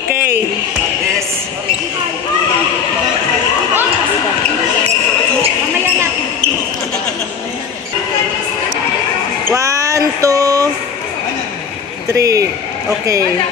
Okay. Yes. Mamaya na. 1, 2, 3. Okay.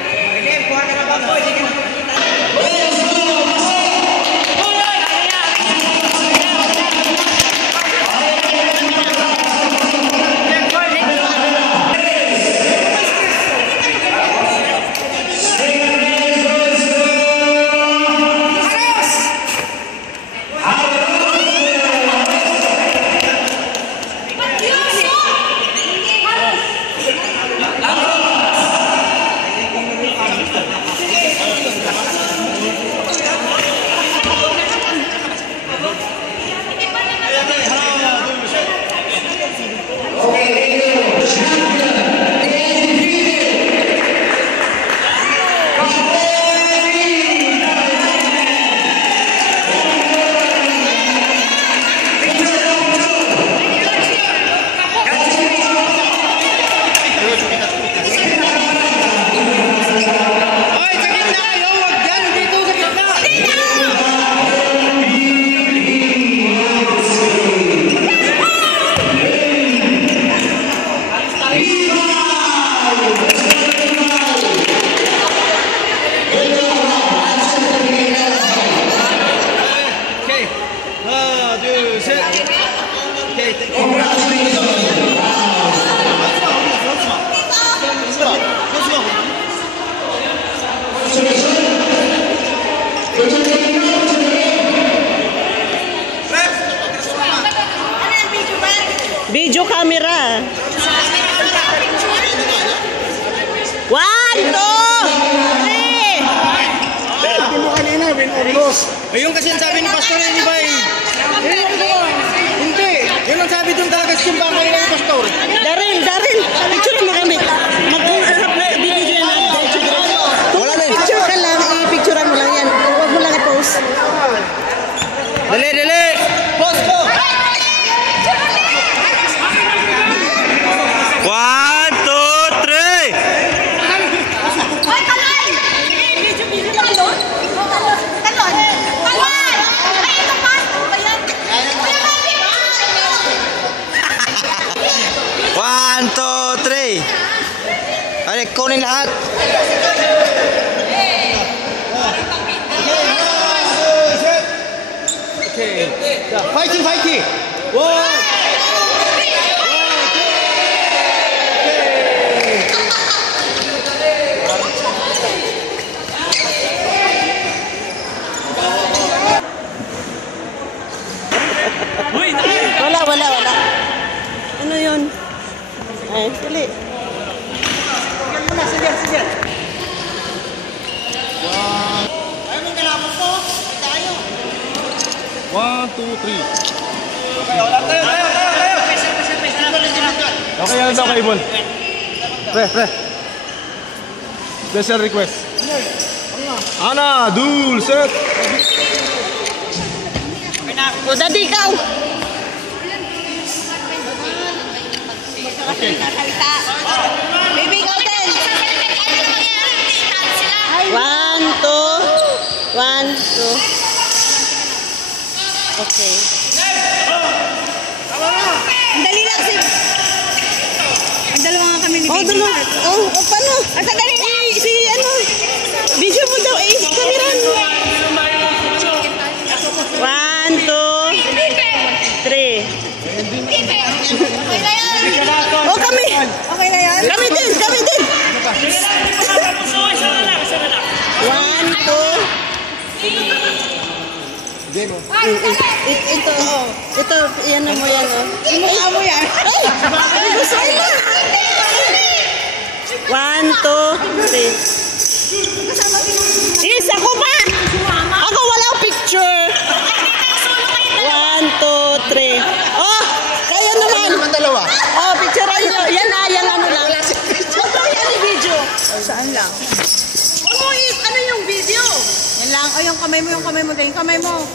Video camera. 1, 2, 3. Hindi mo kanina, win or loss. Yung kasi ang sabi ni Pastor, hindi ba eh? Hindi. Yun ang sabi doon talaga sa simbahan kayo ng Pastor. Darin, picture mo kami. Mag-harap na video dyan. Wala na. Picture ka lang, i-picturean mo lang yan. Huwag mo lang i-post. Dali! Post ko! 1, 2, 3. Hoy, talon! Video talon? Talon! Ay, ito pa! Ba yan? 1, 2, 3. Ay, kunin lahat. Okay. Fighting! Whoa! Wala. Ano yun? Ay, dali. Sige muna, sige. Ayaw mong kailangan po. Tayo. 1, 2, 3. Okay, wala tayo. Okay, yan daw kay Ibon. Pre. Special request. Ana, dul, set. O, daddy, ikaw. Okay. Baby, ikaw din. 1, 2. 1, 2. Okay. Ang dali lang si... Ang dalawa nga kami ni Oh, Baby. dalawa. Oh, paano? Ang dali lang! Kami din, kami din. 1, 2. Game mo. Ito, oh. Ito, yan mo yan, oh. Mukha mo yan. Ay, gusto ko na. 1, 2, 3. Is, ako pa! Ako walang picture. 1, 2, 3. Oh, kayo naman. Naman dalawa. Oh, picture nyo. Yan na, yan ano lang. Huwag mo yan i-video. Saan lang? Huwag mo ano yung video? Yan lang. O, yung kamay mo din. Kamay mo.